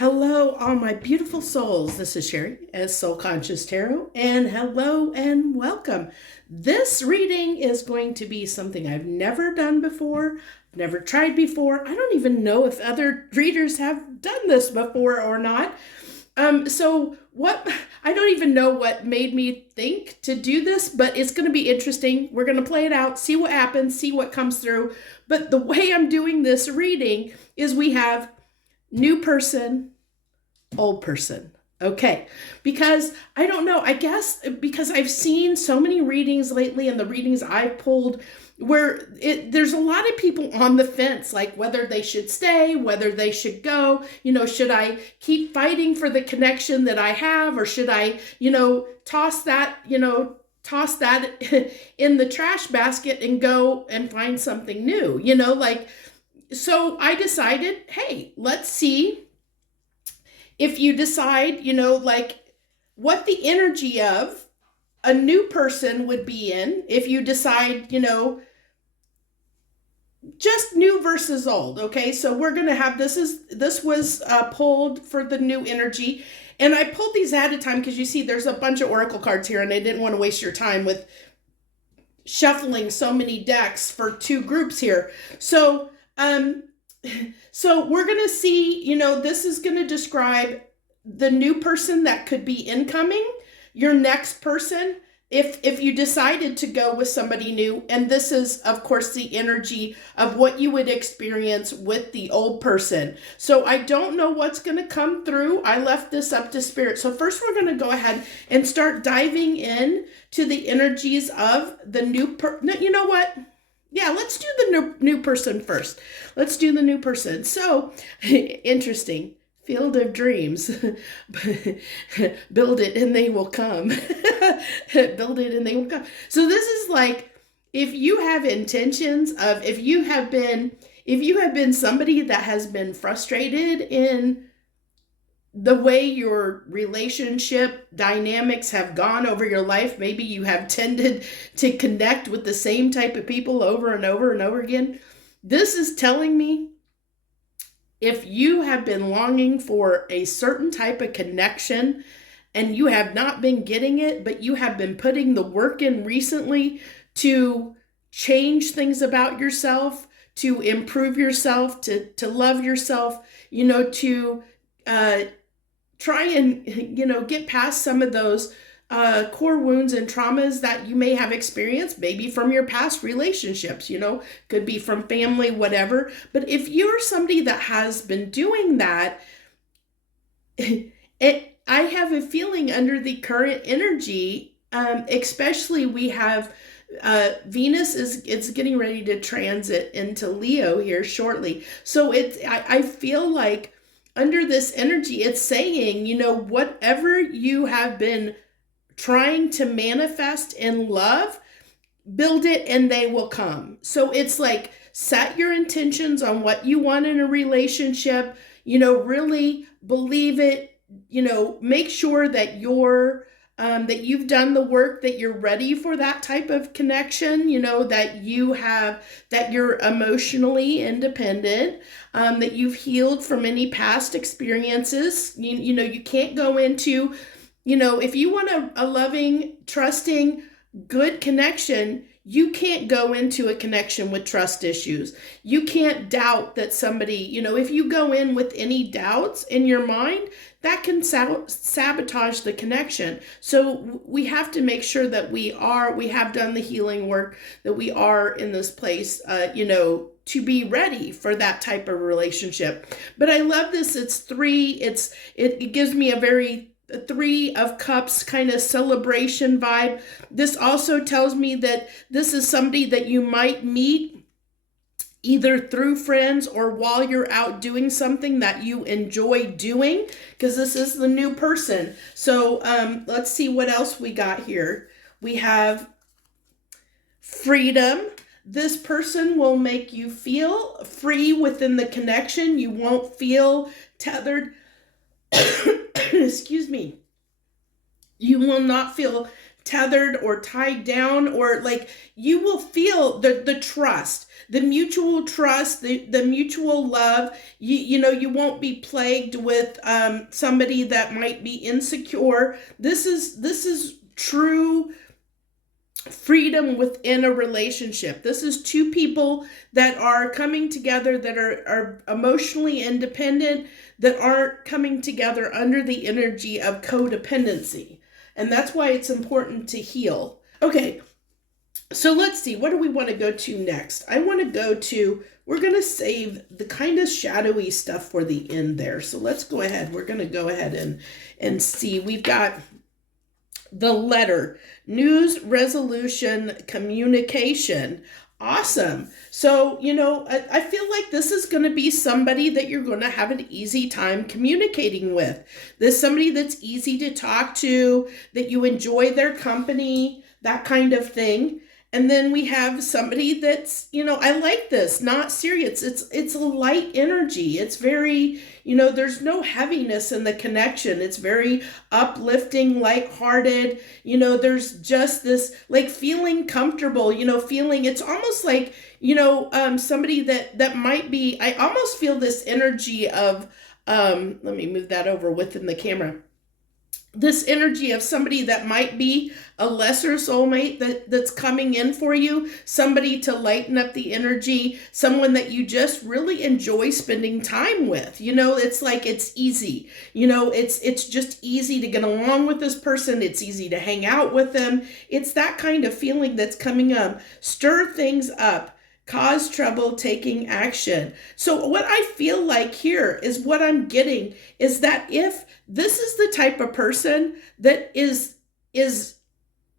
Hello, all my beautiful souls. This is Sherry as Soul Conscious Tarot, and hello and welcome. This reading is going to be something I've never done before, never tried before. I don't even know if other readers have done this before or not. So what I don't even know what made me think to do this, but it's going to be interesting. We're going to play it out, see what happens, see what comes through. But the way I'm doing this reading is we have new person, old person. Okay, because I don't know, I guess because I've seen so many readings lately and the readings I've pulled where there's a lot of people on the fence, like whether they should stay, whether they should go, should I keep fighting for the connection that I have, or should I, toss that in the trash basket and go and find something new, so I decided, hey, let's see if you decide, what the energy of a new person would be in. If you decide, just new versus old. Okay, so we're going to have, this was pulled for the new energy. And I pulled these ahead of time because you see there's a bunch of oracle cards here and I didn't want to waste your time with shuffling so many decks for two groups here. So we're going to see, this is going to describe the new person that could be incoming, your next person, if you decided to go with somebody new. And this is, of course, the energy of what you would experience with the old person. So I don't know what's going to come through. I left this up to spirit. So first we're going to go ahead and start diving in to the energies of the new you know what? Yeah, let's do the new person first. Let's do the new person. So, interesting. Field of dreams. Build it and they will come. Build it and they will come. So this is like, if you have intentions of, if you have been somebody that has been frustrated in the way your relationship dynamics have gone over your life, maybe you have tended to connect with the same type of people over and over and over again. This is telling me if you have been longing for a certain type of connection and you have not been getting it, but you have been putting the work in recently to change things about yourself, to improve yourself, to love yourself, to try and, get past some of those core wounds and traumas that you may have experienced, maybe from your past relationships, could be from family, whatever. But if you're somebody that has been doing that, I have a feeling under the current energy, especially we have Venus it's getting ready to transit into Leo here shortly. So I feel like under this energy, it's saying, whatever you have been trying to manifest in love, build it and they will come. So it's like, set your intentions on what you want in a relationship, really believe it, make sure that that you've done the work, that you're ready for that type of connection, that you're emotionally independent, that you've healed from any past experiences. You can't go into, if you want a loving, trusting, good connection, you can't go into a connection with trust issues. You can't doubt that somebody, if you go in with any doubts in your mind, that can sabotage the connection. So we have to make sure that we have done the healing work, that we are in this place, to be ready for that type of relationship. But I love this. It's three. It gives me a very Three of Cups kind of celebration vibe. This also tells me that this is somebody that you might meet either through friends or while you're out doing something that you enjoy doing, because this is the new person. So let's see what else we got here. We have freedom. This person will make you feel free within the connection. You won't feel tethered. Excuse me. You will not feel tethered or tied down, or like you will feel the trust, the mutual trust, the mutual love. You won't be plagued with somebody that might be insecure. This is true freedom within a relationship. This is two people that are coming together, that are emotionally independent, that aren't coming together under the energy of codependency. And that's why it's important to heal. Okay, so let's see, what do we want to go to next? I want to go to, we're going to save the kind of shadowy stuff for the end there. So let's go ahead. We're going to go ahead and see. We've got the letter, news, resolution, communication. Awesome. So, I feel like this is going to be somebody that you're going to have an easy time communicating with. There's somebody that's easy to talk to, that you enjoy their company, that kind of thing. And then we have somebody that's, I like this, not serious. It's a light energy. It's very, there's no heaviness in the connection. It's very uplifting, lighthearted. There's just this like feeling comfortable, feeling, it's almost like, somebody that might be, I almost feel this energy of, let me move that over within the camera. This energy of somebody that might be a lesser soulmate that's coming in for you, somebody to lighten up the energy, someone that you just really enjoy spending time with. It's like it's easy. It's just easy to get along with this person. It's easy to hang out with them. It's that kind of feeling that's coming up. Stir things up. Cause trouble, taking action. So what I feel like here is, what I'm getting is that if this is the type of person that is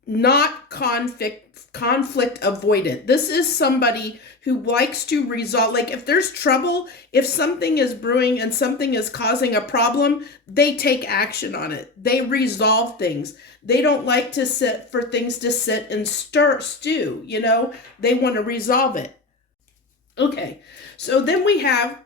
not conflict avoidant. This is somebody who likes to resolve. Like if there's trouble, if something is brewing and something is causing a problem, they take action on it. They resolve things. They don't like to sit for things to sit and stew, they want to resolve it. Okay, so then we have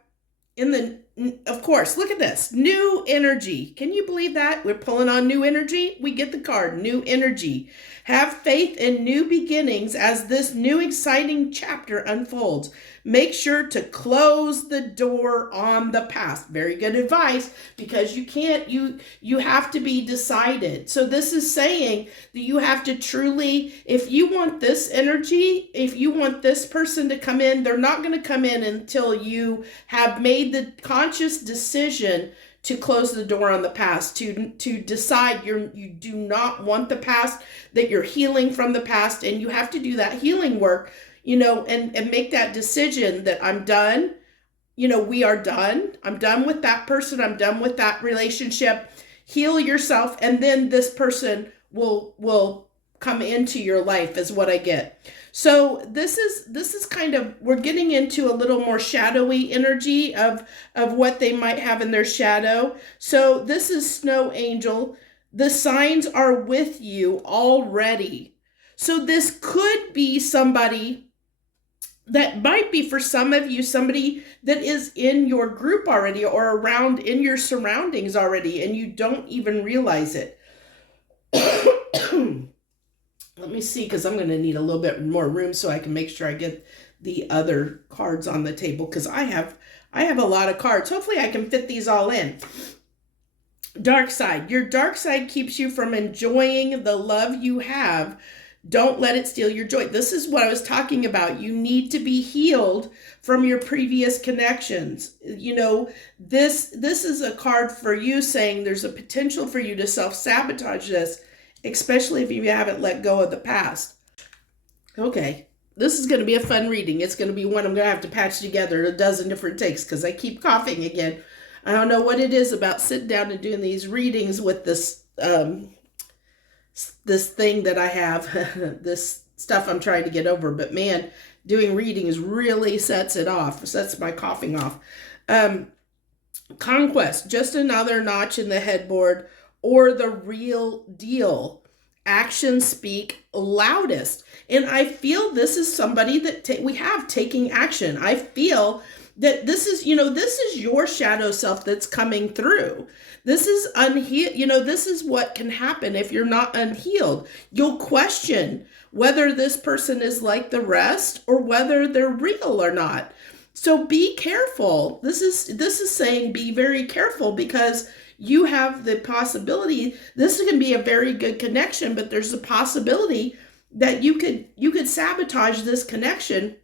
of course, look at this, new energy. Can you believe that? We're pulling on new energy. We get the card, new energy. Have faith in new beginnings as this new exciting chapter unfolds. Make sure to close the door on the past. Very good advice, because you have to be decided. So this is saying that you have to truly, if you want this energy, if you want this person to come in, they're not going to come in until you have made the conscious decision to close the door on the past, to decide you do not want the past, that you're healing from the past, and you have to do that healing work, and make that decision that I'm done, we are done. I'm done with that person. I'm done with that relationship. Heal yourself, and then this person will come into your life, is what I get. So this is kind of, we're getting into a little more shadowy energy of what they might have in their shadow. So this is Snow Angel. The signs are with you already. So this could be somebody that might be, for some of you, somebody that is in your group already, or around in your surroundings already, and you don't even realize it. Let me see, because I'm going to need a little bit more room so I can make sure I get the other cards on the table, because I have a lot of cards. Hopefully I can fit these all in. Dark side. Your dark side keeps you from enjoying the love you have. Don't let it steal your joy. This is what I was talking about. You need to be healed from your previous connections. This is a card for you saying there's a potential for you to self-sabotage this, especially if you haven't let go of the past. Okay, this is going to be a fun reading. It's going to be one I'm going to have to patch together a dozen different takes, because I keep coughing again. I don't know what it is about sitting down and doing these readings with this this thing that I have, this stuff I'm trying to get over. But man, doing readings really sets my coughing off. Conquest, just another notch in the headboard, or the real deal. Actions speak loudest. And I feel this is somebody that we have taking action. I feel that this is, this is your shadow self that's coming through. This is unhealed. This is what can happen if you're not unhealed. You'll question whether this person is like the rest or whether they're real or not. So be careful. This is saying be very careful, because you have the possibility, this can be a very good connection, but there's a possibility that you could sabotage this connection,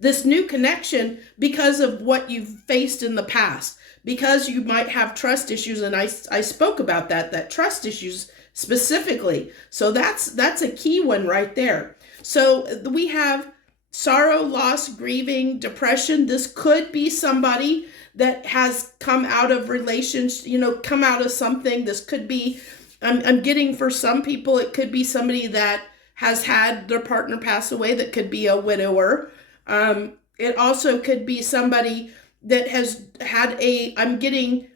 this new connection, because of what you've faced in the past, because you might have trust issues. And I spoke about that trust issues specifically. So that's a key one right there. So we have sorrow, loss, grieving, depression. This could be somebody that has come out of relations, come out of something. This could be, I'm getting, for some people, it could be somebody that has had their partner pass away, that could be a widower. It also could be somebody that has had I'm getting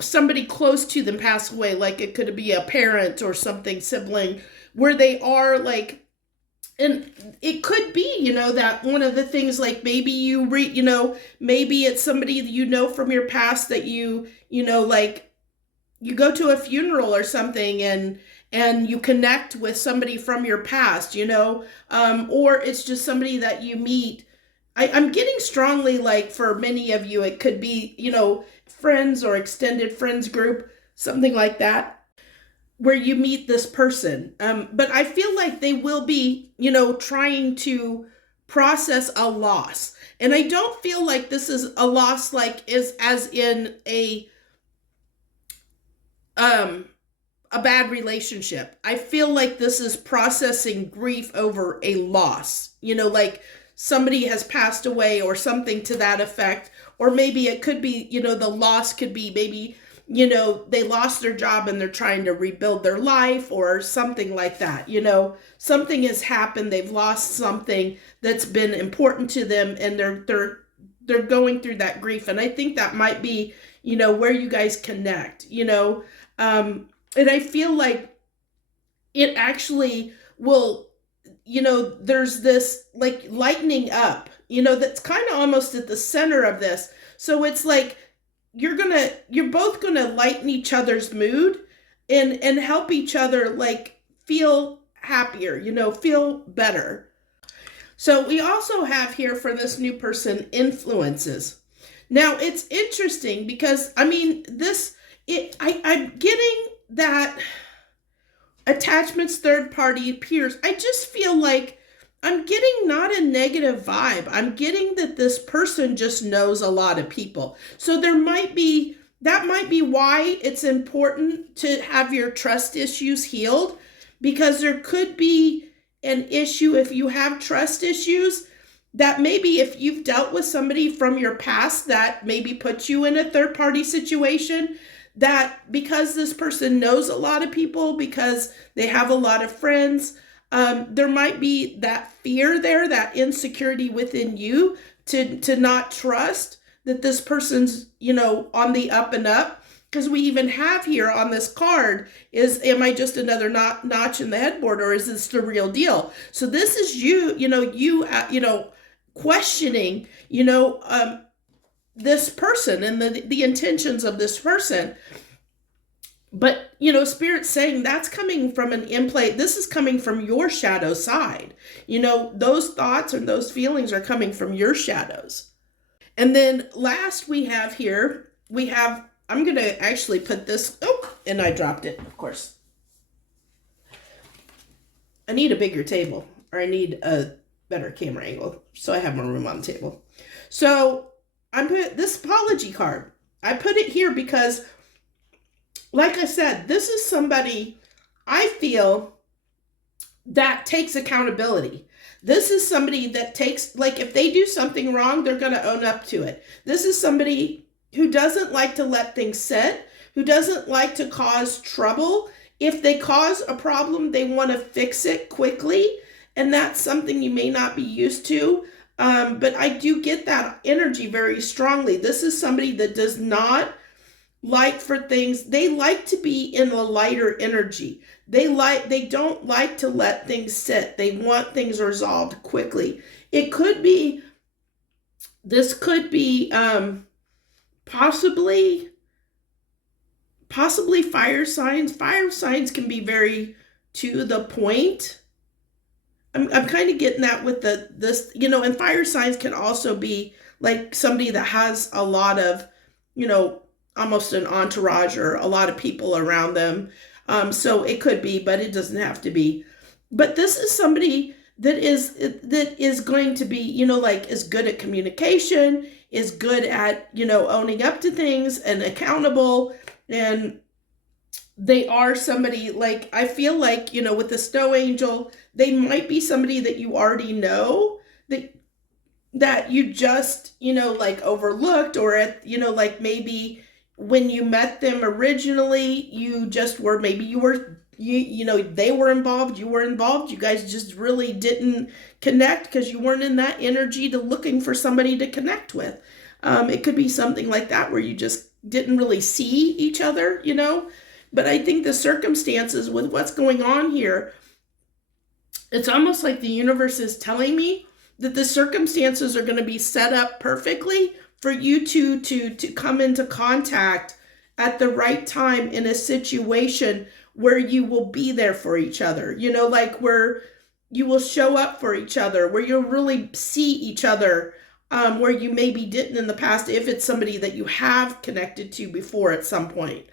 somebody close to them pass away, like it could be a parent or something, sibling, where they are like, and it could be, that one of the things, like maybe maybe it's somebody from your past that like you go to a funeral or something, and you connect with somebody from your past, or it's just somebody that you meet. I'm getting strongly, like for many of you, it could be, friends or extended friends group, something like that, where you meet this person. But I feel like they will be, trying to process a loss. And I don't feel like this is a loss, like as in a bad relationship. I feel like this is processing grief over a loss, like somebody has passed away or something to that effect. Or maybe it could be, the loss could be maybe, they lost their job and they're trying to rebuild their life or something like that. Something has happened. They've lost something that's been important to them, and they're going through that grief. And I think that might be, where you guys connect, and I feel like it actually will, there's this like lightening up, that's kind of almost at the center of this. So it's like, you're both gonna lighten each other's mood and help each other like feel happier, feel better. So we also have here for this new person, influences. Now it's interesting because I'm getting that attachments, third party, peers. I just feel like I'm getting not a negative vibe. I'm getting that this person just knows a lot of people. So that might be why it's important to have your trust issues healed, because there could be an issue if you have trust issues, that maybe if you've dealt with somebody from your past that maybe puts you in a third party situation, that because this person knows a lot of people, because they have a lot of friends, there might be that fear there, that insecurity within you to not trust that this person's, on the up and up. Because we even have here on this card am I just another notch in the headboard, or is this the real deal? So this is you, questioning, this person and the intentions of this person. But, Spirit's saying that's coming from an in-play. This is coming from your shadow side. Those thoughts and those feelings are coming from your shadows. And then last I'm going to actually put this, and I dropped it, of course. I need a bigger table, or I need a better camera angle, so I have more room on the table. So I put this apology card. I put it here because, like I said, this is somebody I feel that takes accountability. This is somebody that takes, like, if they do something wrong, they're going to own up to it. This is somebody who doesn't like to let things sit, who doesn't like to cause trouble. If they cause a problem, they want to fix it quickly. And that's something you may not be used to. But I do get that energy very strongly. This is somebody that does not like for things. They like to be in a lighter energy. They don't like to let things sit. They want things resolved quickly. It could be This could be possibly fire signs. Fire signs can be very to the point. I'm kind of getting that with this, and fire signs can also be like somebody that has a lot of, almost an entourage or a lot of people around them. So it could be, but it doesn't have to be. But this is somebody that is going to be, like is good at communication, is good at, owning up to things and accountable. And they are somebody like, I feel like, with the snow angel, they might be somebody that you already know, that you just, like overlooked, or like maybe when you met them originally, you just were, maybe you were, they were involved, you were involved, you guys just really didn't connect because you weren't in that energy to looking for somebody to connect with. It could be something like that where you just didn't really see each other, But I think the circumstances with what's going on here, it's almost like the universe is telling me that the circumstances are going to be set up perfectly for you to come into contact at the right time in a situation where you will be there for each other, like where you will show up for each other, where you'll really see each other, where you maybe didn't in the past, if it's somebody that you have connected to before at some point.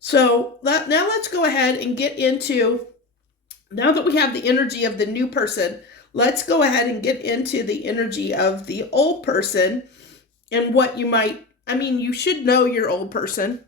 So now let's go ahead and get into, now that we have the energy of the new person, let's go ahead and get into the energy of the old person and what you might, you should know your old person.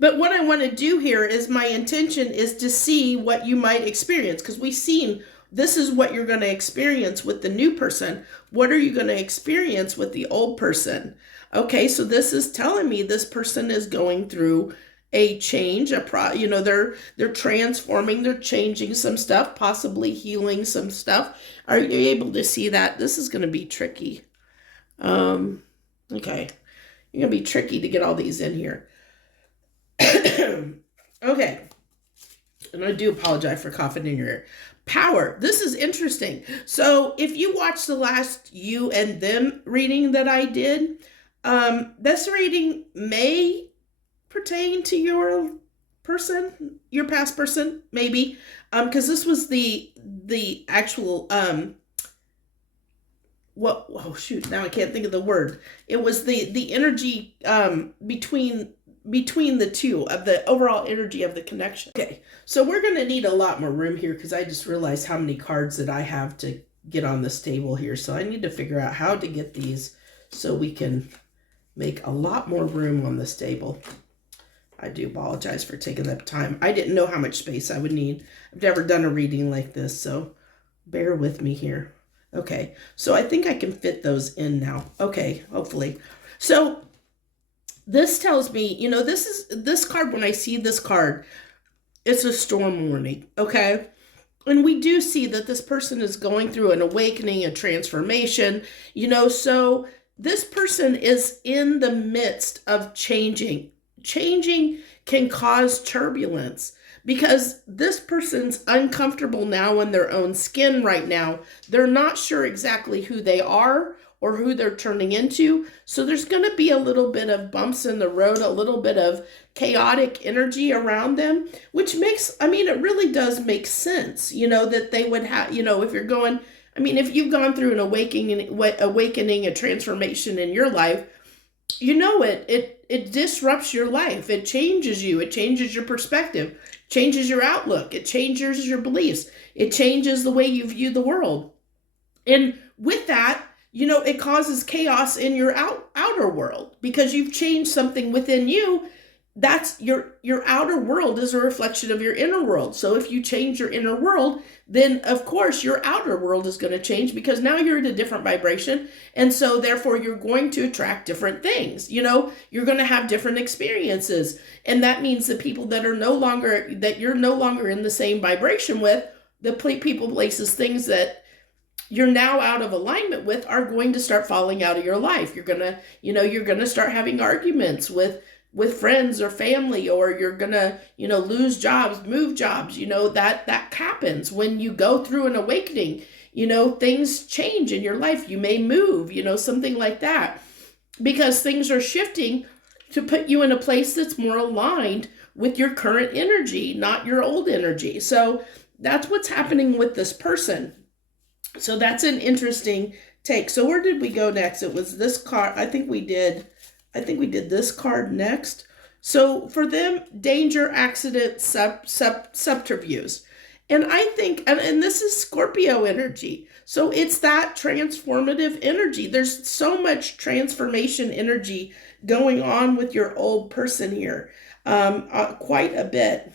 But what I want to do here is, my intention is to see what you might experience, because we've seen this is what you're going to experience with the new person. What are you going to experience with the old person? Okay, so this is telling me this person is going through a change, they're transforming, they're changing some stuff, possibly healing some stuff. Are you able to see that? This is going to be tricky. Okay, you're going to be tricky to get all these in here. Okay, and I do apologize for coughing in your ear. Power. This is interesting. So if you watched the last you and them reading that I did, this reading may pertain to your person, your past person, maybe, because this was the actual oh shoot, now I can't think of the word. It was the energy between the two, of the overall energy of the connection. Okay, so we're going to need a lot more room here, because I just realized how many cards that I have to get on this table here. So I need to figure out how to get these so we can make a lot more room on this table. I do apologize for taking that time. I didn't know how much space I would need. I've never done a reading like this, so bear with me here. Okay, so I think I can fit those in now. Okay, hopefully. So this tells me, this card, when I see this card, it's a storm warning, okay? And we do see that this person is going through an awakening, a transformation, so this person is in the midst of changing. Changing can cause turbulence, because this person's uncomfortable now in their own skin right now. They're not sure exactly who they are or who they're turning into. So there's going to be a little bit of bumps in the road, a little bit of chaotic energy around them, which makes, it really does make sense, that they would have, if you're going, if you've gone through an awakening, a transformation in your life, it disrupts your life. It changes you. It changes your perspective, changes your outlook. It changes your beliefs. It changes the way you view the world. And with that, it causes chaos in your outer world, because you've changed something within you. That's your outer world is a reflection of your inner world. So if you change your inner world, then of course your outer world is going to change, because now you're in a different vibration. And so therefore you're going to attract different things. You're going to have different experiences. And that means the people that you're no longer in the same vibration with, the people, places, things that you're now out of alignment with, are going to start falling out of your life. You're going to start having arguments with friends or family, or you're going to, lose jobs, move jobs. That happens when you go through an awakening. things change in your life. You may move, something like that, because things are shifting to put you in a place that's more aligned with your current energy, not your old energy. So that's what's happening with this person. So that's an interesting take. So where did we go next? It was this card. I think we did this card next. So for them, danger, accident, subterfuge. And I think, and this is Scorpio energy. So it's that transformative energy. There's so much transformation energy going on with your old person here, quite a bit.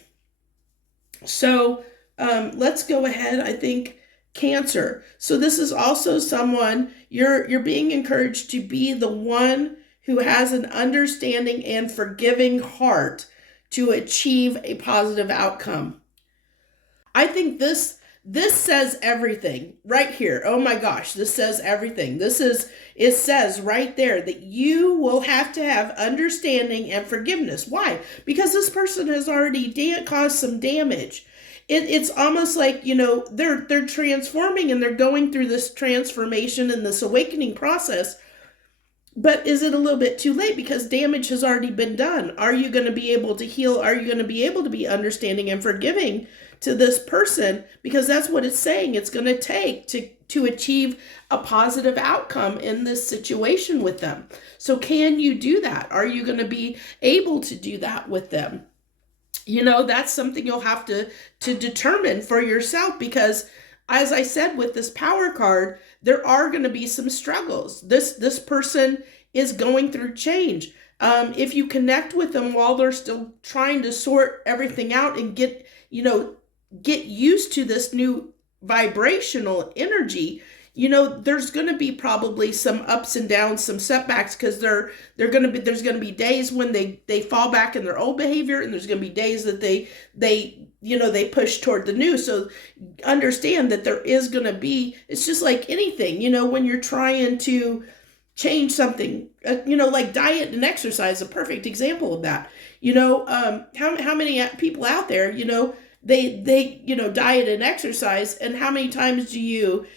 So let's go ahead. I think Cancer. So this is also someone you're being encouraged to be the one who has an understanding and forgiving heart to achieve a positive outcome. I think this says everything right here. Oh my gosh, this says everything. It says right there that you will have to have understanding and forgiveness. Why? Because this person has already caused some damage. It's almost like, they're transforming and they're going through this transformation and this awakening process. But is it a little bit too late because damage has already been done? Are you going to be able to heal? Are you going to be able to be understanding and forgiving to this person? Because that's what it's saying it's going to take to achieve a positive outcome in this situation with them. So can you do that? Are you going to be able to do that with them? That's something you'll have to determine for yourself, because as I said, with this power card, there are going to be some struggles. This person is going through change. If you connect with them while they're still trying to sort everything out and get used to this new vibrational energy, there's going to be probably some ups and downs, some setbacks, because there's going to be days when they fall back in their old behavior, and there's going to be days that they push toward the new. So understand that there is going to be, it's just like anything, when you're trying to change something, like diet and exercise, a perfect example of that. How many people out there, they diet and exercise, and how many times do you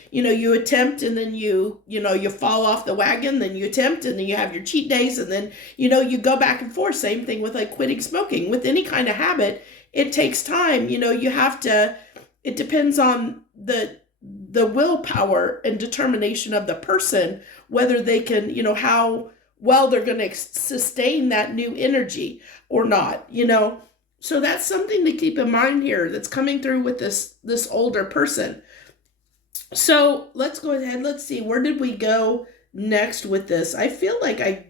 attempt, and then you fall off the wagon, then you attempt, and then you have your cheat days, and then you go back and forth. Same thing with like quitting smoking. With any kind of habit, it takes time. You have to, it depends on the willpower and determination of the person, whether they can, how well they're going to sustain that new energy or not. So that's something to keep in mind here that's coming through with this older person. So let's go ahead. Let's see. Where did we go next with this? I feel like I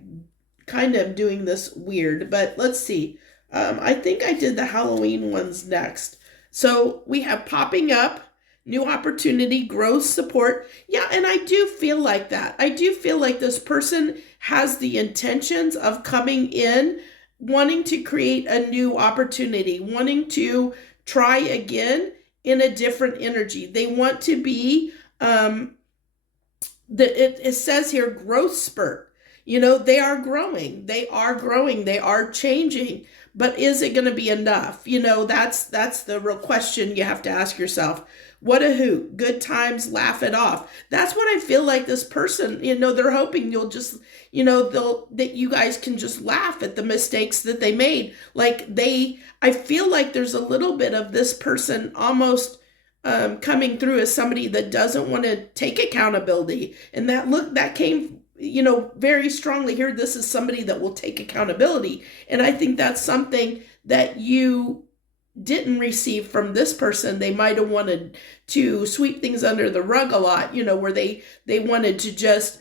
kind of doing this weird, but let's see. I think I did the Halloween ones next. So we have popping up, new opportunity, growth, support. Yeah, and I do feel like that. I do feel like this person has the intentions of coming in, wanting to create a new opportunity, wanting to try again in a different energy. They want to be, it says here, growth spurt. They are growing, they are changing, but is it going to be enough? That's the real question you have to ask yourself. What a hoot. Good times, laugh it off. That's what I feel like this person, they're hoping you'll just, that you guys can just laugh at the mistakes that they made. I feel like there's a little bit of this person almost coming through as somebody that doesn't want to take accountability. And that came, very strongly here. This is somebody that will take accountability. And I think that's something that you didn't receive from this person. They might have wanted to sweep things under the rug a lot, where they wanted to just,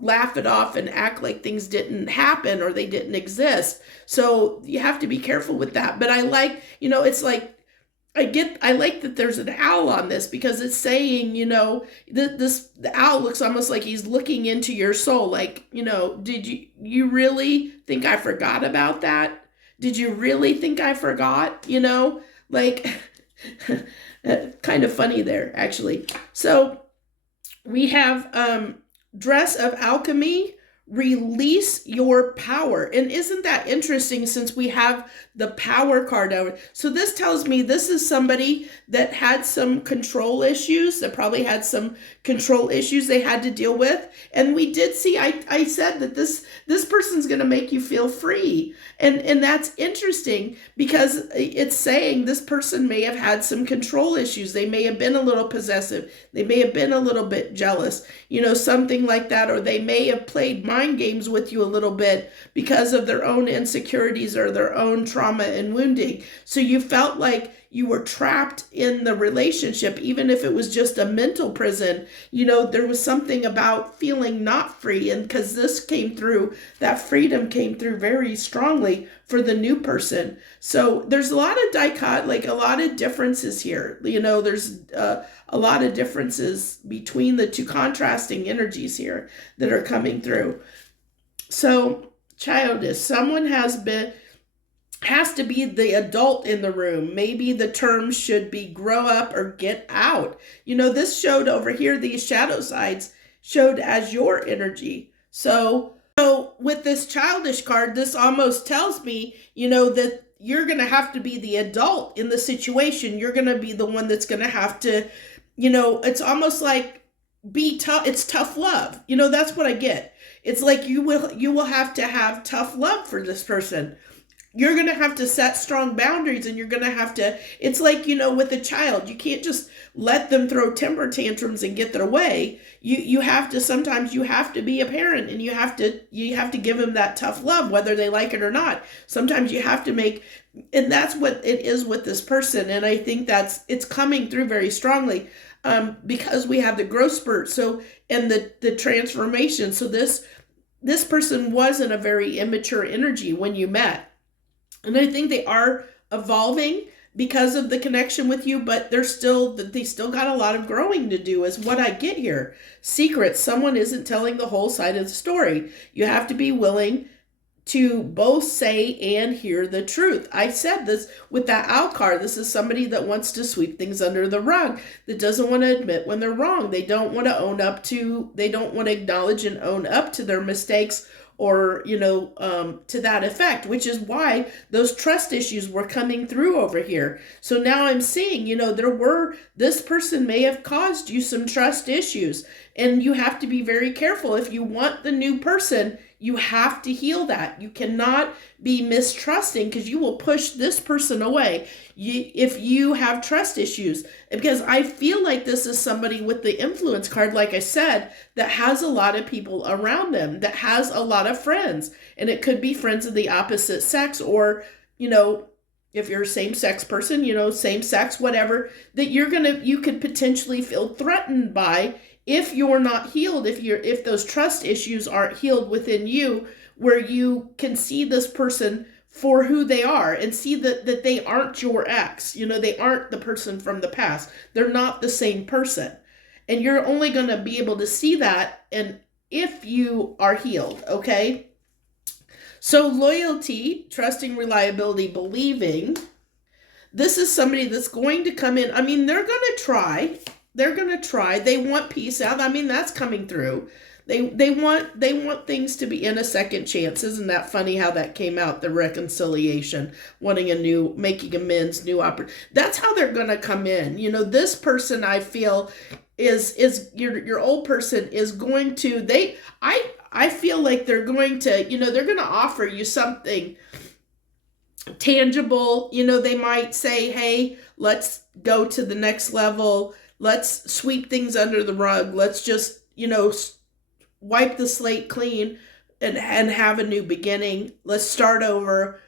laugh it off and act like things didn't happen or they didn't exist. So you have to be careful with that. But I like, it's like, I like that there's an owl on this, because it's saying, the owl looks almost like he's looking into your soul. Like, did you really think I forgot about that? Did you really think I forgot? Kind of funny there, actually. So we have dress of alchemy, release your power. And isn't that interesting, since we have the power card out? So this tells me this is somebody that had some control issues, that probably had some control issues they had to deal with. And we did see, I said that this person's going to make you feel free. And that's interesting, because it's saying this person may have had some control issues. They may have been a little possessive. They may have been a little bit jealous, something like that. Or they may have played mind games with you a little bit because of their own insecurities or their own trauma and wounding. So you felt like you were trapped in the relationship, even if it was just a mental prison. There was something about feeling not free. And because this came through, that freedom came through very strongly for the new person. So there's a lot of a lot of differences here. There's a lot of differences between the two contrasting energies here that are coming through. So childish, someone has to be the adult in the room. Maybe the term should be grow up or get out. This showed over here, these shadow sides showed as your energy. So with this childish card, this almost tells me, that you're going to have to be the adult in the situation. You're going to be the one that's going to have to, it's almost like be tough. It's tough love. That's what I get. It's like you will have to have tough love for this person. You're going to have to set strong boundaries, and you're going to have to, it's like, with a child, you can't just let them throw temper tantrums and get their way. Sometimes you have to be a parent, and you have to give them that tough love, whether they like it or not. Sometimes you have to and that's what it is with this person. And I think it's coming through very strongly, because we have the growth spurt. So, and the transformation. So this person was in a very immature energy when you met. And I think they are evolving because of the connection with you, but they still got a lot of growing to do, is what I get here. Secrets. Someone isn't telling the whole side of the story. You have to be willing to both say and hear the truth. I said this with that owl card. This is somebody that wants to sweep things under the rug, that doesn't want to admit when they're wrong. They don't want to acknowledge and own up to their mistakes, or, to that effect, which is why those trust issues were coming through over here. So now I'm seeing, this person may have caused you some trust issues, and you have to be very careful. If you want the new person, you have to heal that. You cannot be mistrusting, because you will push this person away if you have trust issues. Because I feel like this is somebody with the influence card, like I said, that has a lot of people around them, that has a lot of friends. And it could be friends of the opposite sex, or, if you're a same-sex person, same sex, whatever, that you could potentially feel threatened by if you're not healed, if those trust issues aren't healed within you, where you can see this person for who they are and see that they aren't your ex. They aren't the person from the past. They're not the same person. And you're only going to be able to see that and if you are healed, okay? So loyalty, trusting, reliability, believing. This is somebody that's going to come in. I mean, they're going to try. They want peace out. I mean, that's coming through. They want things to be in a second chance. Isn't that funny how that came out? The reconciliation, making amends, new opportunity. That's how they're going to come in. This person, I feel, is your old person is going to, I feel like they're going to, they're going to offer you something tangible. They might say, hey, let's go to the next level. Let's sweep things under the rug. Let's just, wipe the slate clean and have a new beginning. Let's start over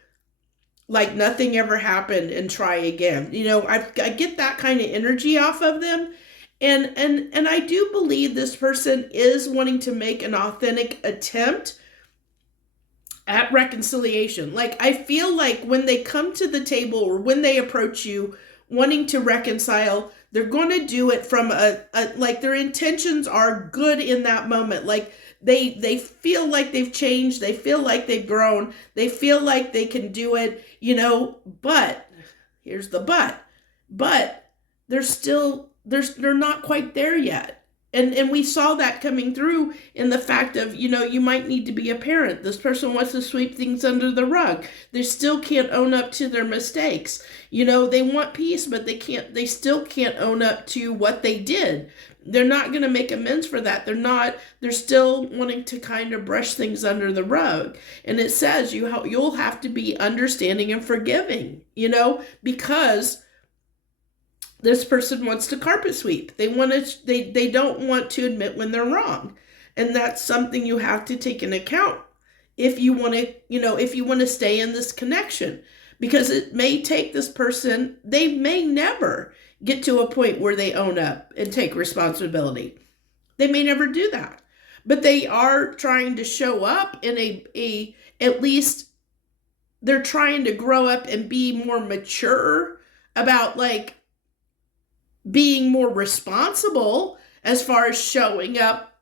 like nothing ever happened and try again. I get that kind of energy off of them. And I do believe this person is wanting to make an authentic attempt at reconciliation. Like, I feel like when they come to the table or when they approach you wanting to reconcile, they're going to do it from like their intentions are good in that moment. Like they feel like they've changed. They feel like they've grown. They feel like they can do it, but here's the but they're not quite there yet. And we saw that coming through in the fact of, you might need to be a parent. This person wants to sweep things under the rug. They still can't own up to their mistakes. They want peace, but they still can't own up to what they did. They're not going to make amends for that. They're still wanting to kind of brush things under the rug. And it says you'll have to be understanding and forgiving, because this person wants to carpet sweep. They don't want to admit when they're wrong. And that's something you have to take into account if you want to stay in this connection, because it may take this person, they may never get to a point where they own up and take responsibility. They may never do that, but they are trying to show up in at least they're trying to grow up and be more mature about being more responsible as far as showing up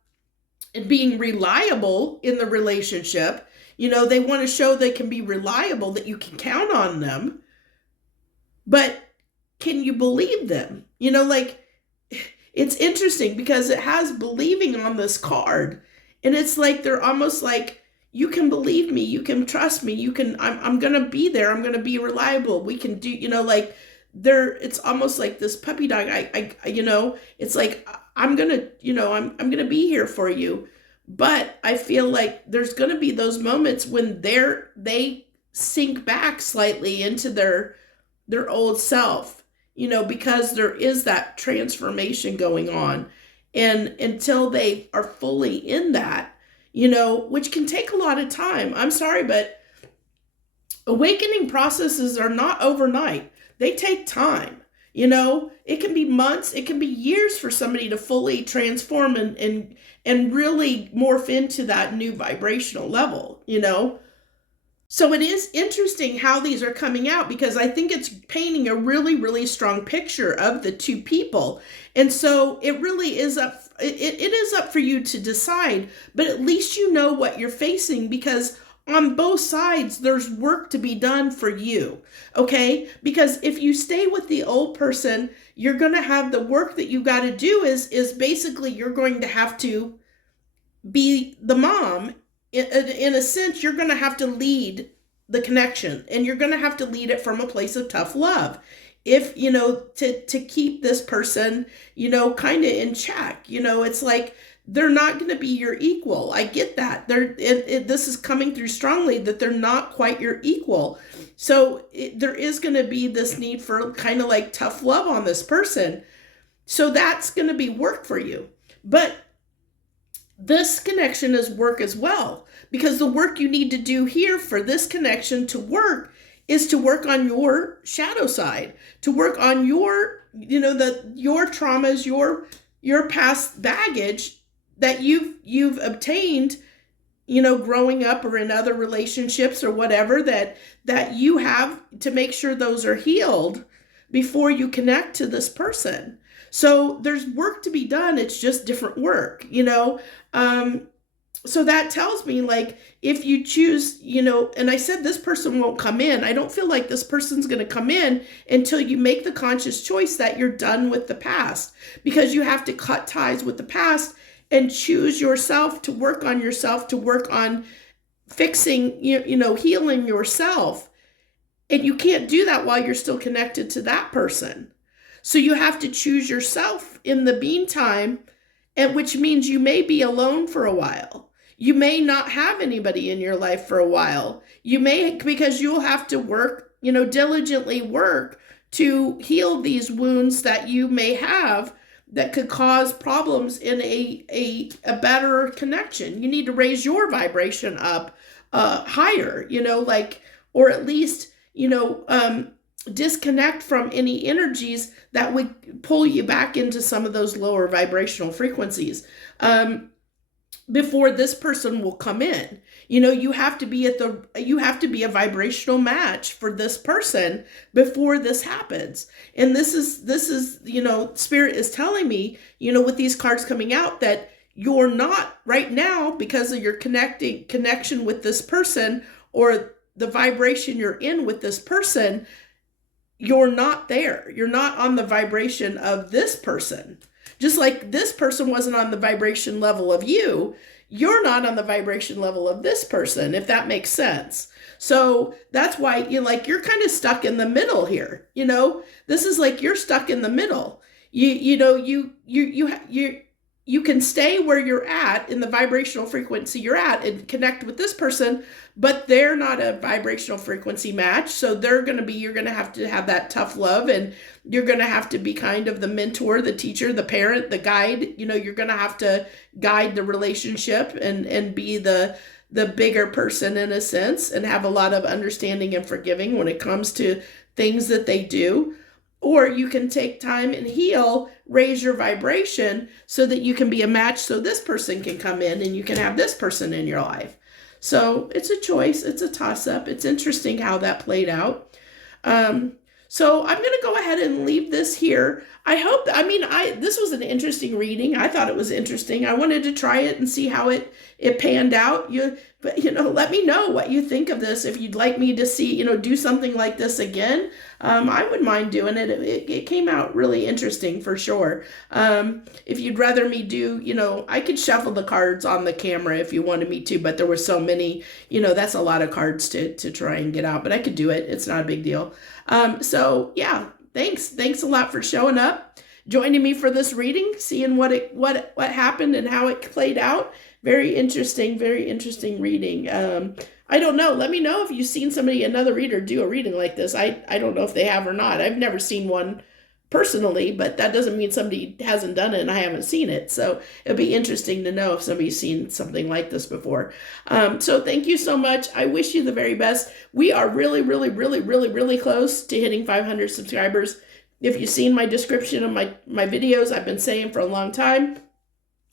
and being reliable in the relationship. They want to show they can be reliable, that you can count on them, but can you believe them? It's interesting because it has believing on this card, and it's like they're almost like, you can believe me, you can trust me, I'm going to be there, I'm going to be reliable, we can do, it's almost like this puppy dog. It's like, I'm gonna be here for you. But I feel like there's gonna be those moments when they sink back slightly into their old self, because there is that transformation going on. And until they are fully in that, which can take a lot of time. I'm sorry, but awakening processes are not overnight. They take time. It can be months, it can be years for somebody to fully transform and really morph into that new vibrational level, So it is interesting how these are coming out, because I think it's painting a really, really strong picture of the two people. And so it really is it is up for you to decide, but at least you know what you're facing, because on both sides, there's work to be done for you, okay? Because if you stay with the old person, you're going to have the work that you got to do is basically you're going to have to be the mom. In a sense, you're going to have to lead the connection, and you're going to have to lead it from a place of tough love. If, to keep this person, kind of in check, it's like, they're not going to be your equal. I get that. This is coming through strongly that they're not quite your equal. So there is going to be this need for kind of like tough love on this person. So that's going to be work for you. But this connection is work as well, because the work you need to do here for this connection to work is to work on your shadow side, to work on your traumas, your past baggage that you've obtained, growing up or in other relationships or whatever, that you have to make sure those are healed before you connect to this person. So there's work to be done. It's just different work, So that tells me, if you choose, and I said this person won't come in. I don't feel like this person's going to come in until you make the conscious choice that you're done with the past, because you have to cut ties with the past and choose yourself, to work on fixing, healing yourself. And you can't do that while you're still connected to that person. So you have to choose yourself in the meantime, and which means you may be alone for a while. You may not have anybody in your life for a while. Because you'll have to work, diligently work to heal these wounds that you may have that could cause problems in a better connection. You need to raise your vibration up higher, or at least, disconnect from any energies that would pull you back into some of those lower vibrational frequencies before this person will come in. You have to be a vibrational match for this person before this happens. And this is, Spirit is telling me, with these cards coming out, that you're not right now, because of your connection with this person, or the vibration you're in with this person, you're not there. You're not on the vibration of this person. Just like this person wasn't on the vibration level of you, you're not on the vibration level of this person, if that makes sense. So that's why you're kind of stuck in the middle here. This is like you're stuck in the middle. You can stay where you're at in the vibrational frequency you're at and connect with this person, but they're not a vibrational frequency match. So you're going to have that tough love, and you're going to have to be kind of the mentor, the teacher, the parent, the guide. You're going to have to guide the relationship and be the bigger person in a sense, and have a lot of understanding and forgiving when it comes to things that they do. Or you can take time and heal, raise your vibration so that you can be a match, so this person can come in and you can have this person in your life. So it's a choice. It's a toss-up. It's interesting how that played out. So I'm going to go ahead and leave this here. This was an interesting reading. I thought it was interesting. I wanted to try it and see how it panned out. Let me know what you think of this. If you'd like me to see, do something like this again, I wouldn't mind doing it. It came out really interesting for sure. If you'd rather me do, I could shuffle the cards on the camera if you wanted me to, but there were so many, that's a lot of cards to try and get out, but I could do it. It's not a big deal. So yeah, thanks a lot for showing up, joining me for this reading, seeing what happened and how it played out. Very interesting reading. I don't know. Let me know if you've seen another reader do a reading like this. I don't know if they have or not. I've never seen one personally, but that doesn't mean somebody hasn't done it and I haven't seen it. So it'd be interesting to know if somebody's seen something like this before. So thank you so much. I wish you the very best. We are really, really, really, really, really close to hitting 500 subscribers. If you've seen my description of my videos, I've been saying for a long time,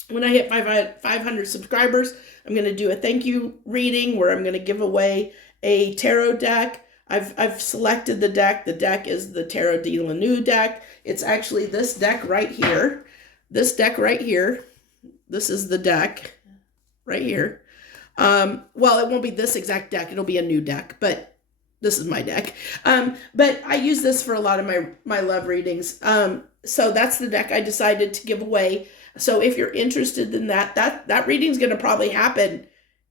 when I hit 500 subscribers, I'm going to do a thank you reading where I'm going to give away a tarot deck. I've selected the deck. The deck is the Tarot de la New deck. It's actually this deck right here. This deck right here. This is the deck right here. Well, it won't be this exact deck. It'll be a new deck, but this is my deck. But I use this for a lot of my love readings. So that's the deck I decided to give away. So if you're interested in that reading is going to probably happen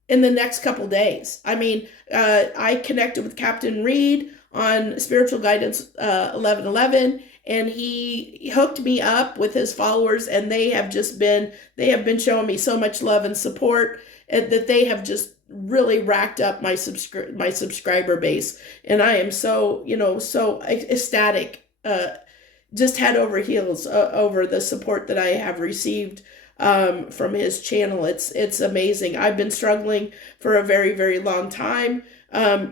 in the next couple days. I connected with Captain Reed on Spiritual Guidance 1111, and he hooked me up with his followers, and they have been showing me so much love and support, and that they have just really racked up my subscriber base, and I am so ecstatic, just head over heels over the support that I have received from his channel. It's amazing. I've been struggling for a very, very long time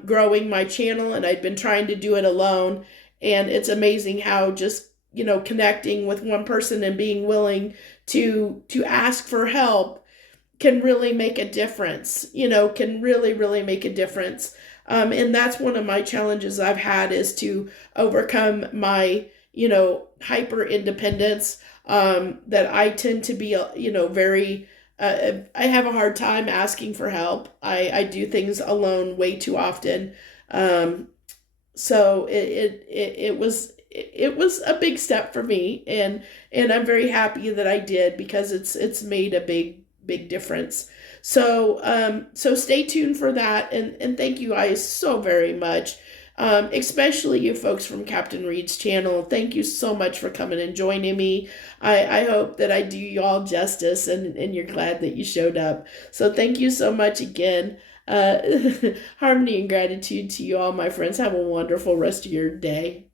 growing my channel, and I've been trying to do it alone. And it's amazing how just, connecting with one person and being willing to ask for help can really make a difference, can really, really make a difference. And that's one of my challenges I've had, is to overcome my, hyper independence. That I tend to be, very, I have a hard time asking for help. I do things alone way too often. So it was a big step for me, and I'm very happy that I did, because it's made a big difference. So stay tuned for that, and thank you guys so very much. Especially you folks from Captain Reed's channel. Thank you so much for coming and joining me. I hope that I do you all justice, and you're glad that you showed up. So thank you so much again. Harmony and gratitude to you all, my friends. Have a wonderful rest of your day.